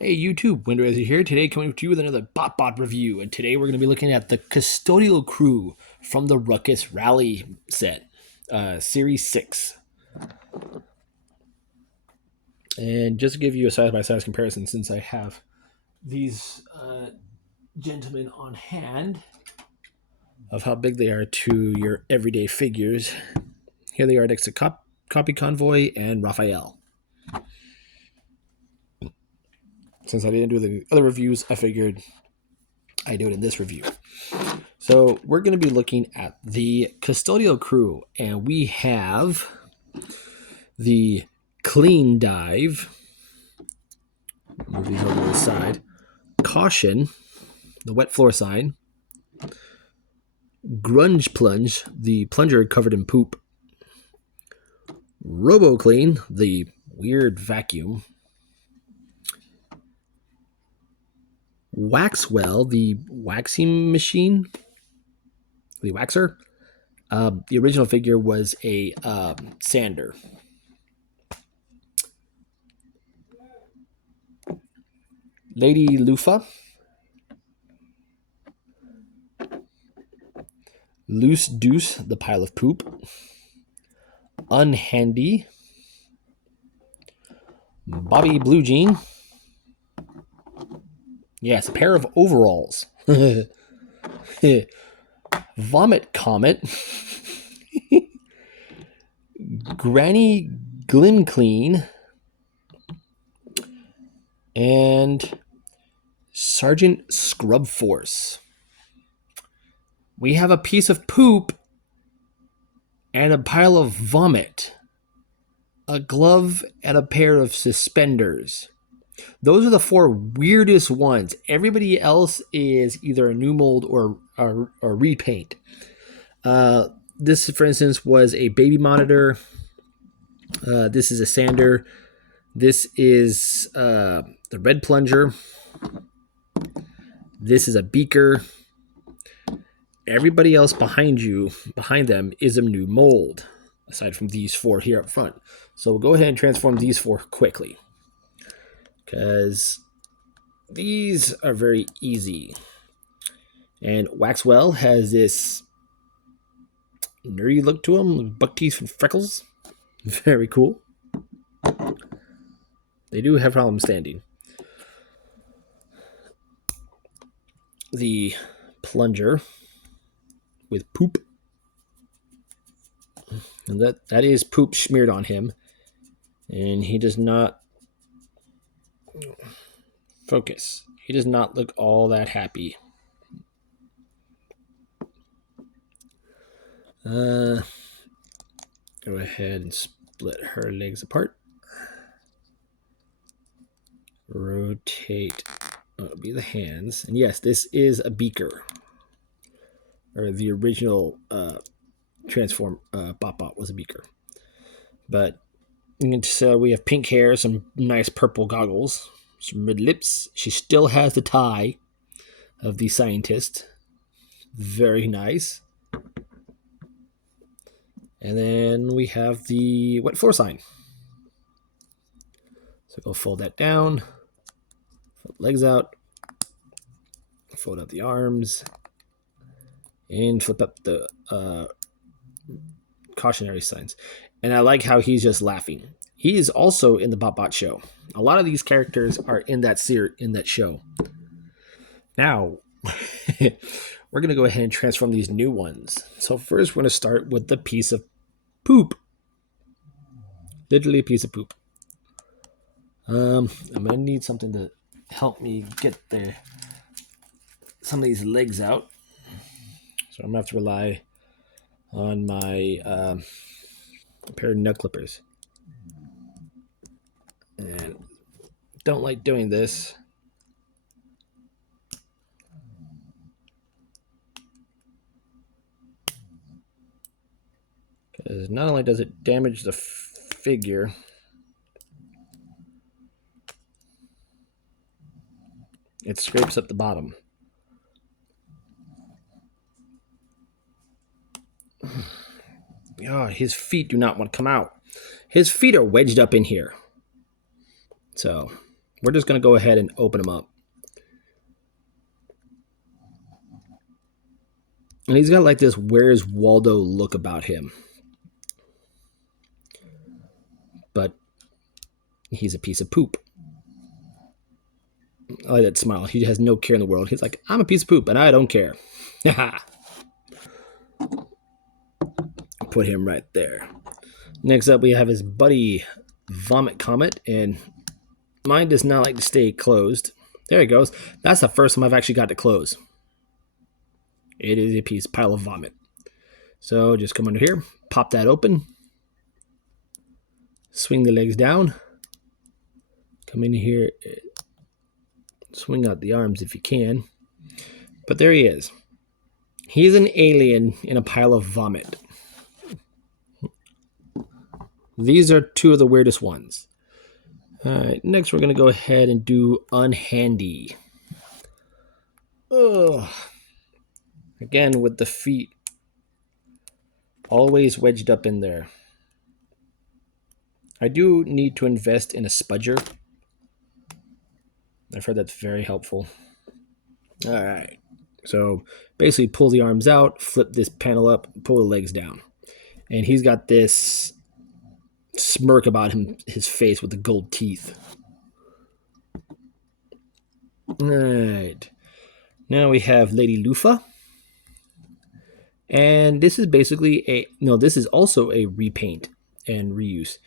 Hey YouTube, Windraiser here. Today coming to you with another Botbot review, and today we're going to be looking at the Custodial crew from the Ruckus Rally set, Series 6. And just to give you a side-by-side comparison, since I have these gentlemen on hand of how big they are to your everyday figures, here they are next to Copy Convoy and Raphael. Since I didn't do the other reviews, I figured I'd do it in this review. So we're going to be looking at the Custodial crew, and we have the Clean Dive. Move these over to the side. Caution, the wet floor sign. Grunge Plunge, the plunger covered in poop. Robo Clean, the weird vacuum. Waxwell, the waxing machine. The waxer. The original figure was a sander. Lady Lufa. Loose Deuce, the pile of poop. Unhandy. Bobby Blue Jean. Yes, a pair of overalls. Vomit Comet. Granny Glim Clean. And Sergeant Scrub Force. We have a piece of poop and a pile of vomit, a glove, and a pair of suspenders. Those are the four weirdest ones. Everybody else is either a new mold or repaint. This, for instance, was a baby monitor. This is a sander. This is the red plunger. This is a beaker. Everybody else behind them, is a new mold, aside from these four here up front. So we'll go ahead and transform these four quickly, because these are very easy. And Waxwell has this nerdy look to him, buck teeth and freckles. Very cool. They do have problems standing. The plunger with poop, and that is poop smeared on him, and he does not focus. He does not look all that happy. Go ahead and split her legs apart. Rotate. It'll be the hands. And yes, this is a beaker. Or the original transform Botbot was a beaker. But so we have pink hair, some nice purple goggles, some red lips. She still has the tie of the scientist. Very nice. And then we have the wet floor sign. So go fold that down. Fold legs out. Fold out the arms. And flip up the cautionary signs. And I like how he's just laughing. He is also in the Botbot show. A lot of these characters are in that show. Now, we're going to go ahead and transform these new ones. So first, we're going to start with the piece of poop. Literally a piece of poop. I'm going to need something to help me get some of these legs out. So I'm going to have to rely on my pair of nut clippers. And don't like doing this. Because not only does it damage the figure, it scrapes up the bottom. Oh, his feet do not want to come out. His feet are wedged up in here. So we're just going to go ahead and open him up. And he's got like this Where's Waldo look about him. But he's a piece of poop. I like that smile. He has no care in the world. He's like, I'm a piece of poop and I don't care. Put him right there. Next up, we have his buddy Vomit Comet, and mine does not like to stay closed. There it goes. That's the first time I've actually got to close. It is a pile of vomit. So just come under here, pop that open, swing the legs down, come in here, swing out the arms if you can. But there he is. He's an alien in a pile of vomit. These are two of the weirdest ones. All right, next we're going to go ahead and do Unhandy. Ugh. Again, with the feet always wedged up in there. I do need to invest in a spudger. I've heard that's very helpful. All right. So basically pull the arms out, flip this panel up, pull the legs down. And he's got this smirk about him, his face with the gold teeth. All right. Now we have Lady Lufa. And this is basically this is also a repaint and reuse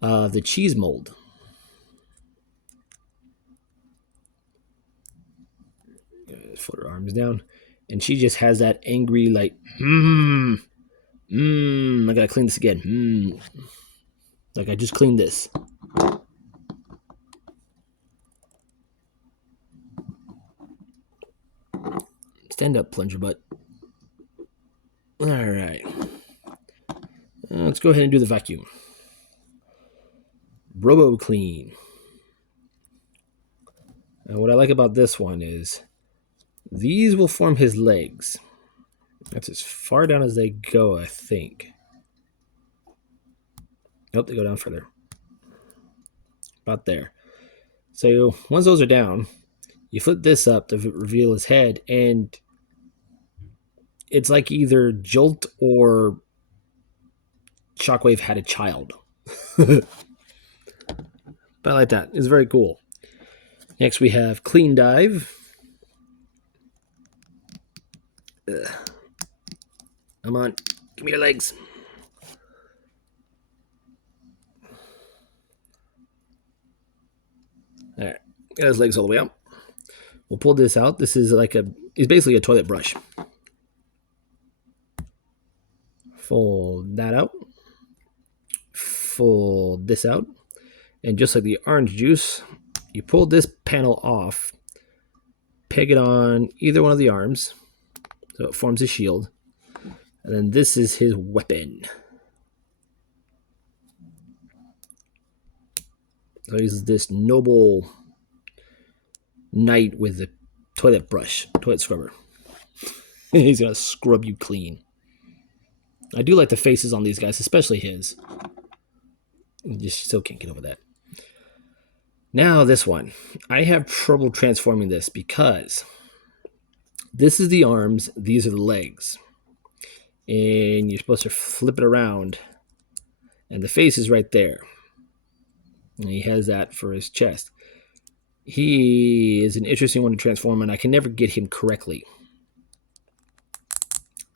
of the cheese mold. Fold her arms down. And she just has that angry, like, I gotta clean this again. Like I just cleaned this. Stand up, plunger butt. All right. Let's go ahead and do the vacuum. Robo Clean. And what I like about this one is these will form his legs. That's as far down as they go, I think. Nope, they go down further. About there. So once those are down, you flip this up to reveal his head, and it's like either Jolt or Shockwave had a child. But I like that. It's very cool. Next we have Clean Dive. Come on. Give me your legs. All right. Got his legs all the way out. We'll pull this out. This is it's basically a toilet brush. Fold that out. Fold this out. And just like the orange juice, you pull this panel off, peg it on either one of the arms, so it forms a shield. And then this is his weapon. So he's this noble knight with a toilet scrubber. He's gonna scrub you clean. I do like the faces on these guys, especially his. You just still can't get over that. Now this one. I have trouble transforming this because this is the arms, these are the legs. And you're supposed to flip it around, and the face is right there. And he has that for his chest. He is an interesting one to transform, and I can never get him correctly.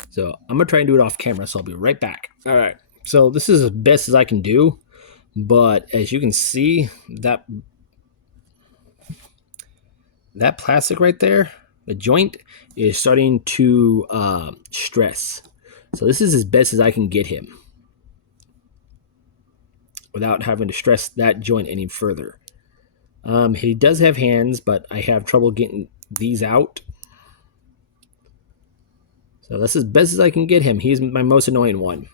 So I'm going to try and do it off camera, so I'll be right back. All right. So this is as best as I can do, but as you can see, that plastic right there, the joint, is starting to stress. So this is as best as I can get him without having to stress that joint any further. He does have hands, but I have trouble getting these out. So that's as best as I can get him. He's my most annoying one.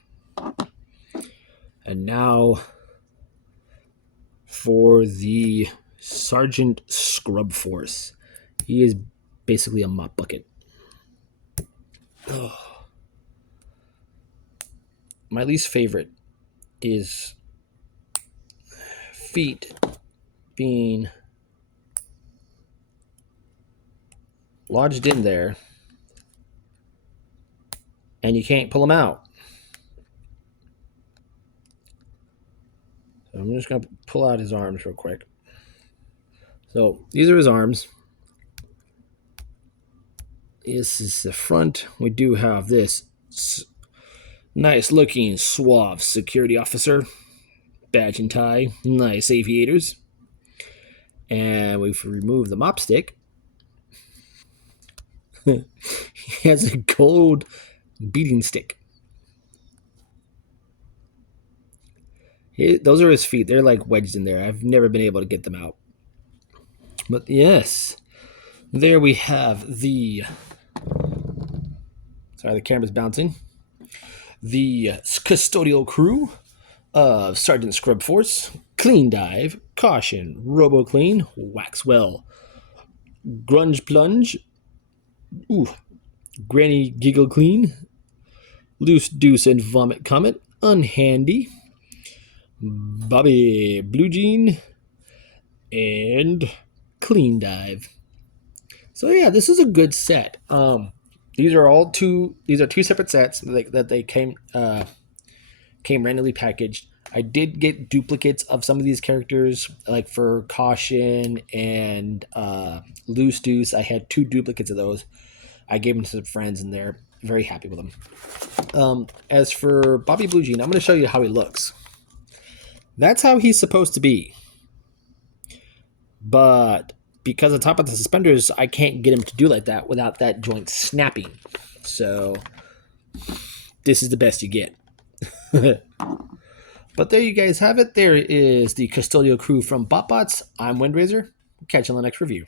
And now for the Sergeant Scrub Force. He is basically a mop bucket. Oh. My least favorite is feet being lodged in there, and you can't pull him out. So I'm just going to pull out his arms real quick. So these are his arms. This is the front. We do have this nice looking suave security officer. Badge and tie. Nice aviators. And we've removed the mop stick. He has a gold beating stick. Those are his feet. They're like wedged in there. I've never been able to get them out. But yes, there we have the. Sorry, the camera's bouncing. The custodial crew of Sergeant Scrub Force, Clean Dive, Caution, Robo Clean, Waxwell, Grunge Plunge, Granny Giggle Clean, Loose Deuce and Vomit Comet, Unhandy, Bobby Blue Jean, and Clean Dive. So yeah, this is a good set. These are two separate sets that they came randomly packaged. I did get duplicates of some of these characters, like for Caution and Loose Deuce. I had 2 duplicates of those. I gave them to some friends, and they're very happy with them. As for Bobby Blue Jean, I'm going to show you how he looks. That's how he's supposed to be. But because on top of the suspenders, I can't get him to do like that without that joint snapping. So this is the best you get. But there you guys have it. There is the custodial crew from Botbots. I'm Windraiser. Catch you on the next review.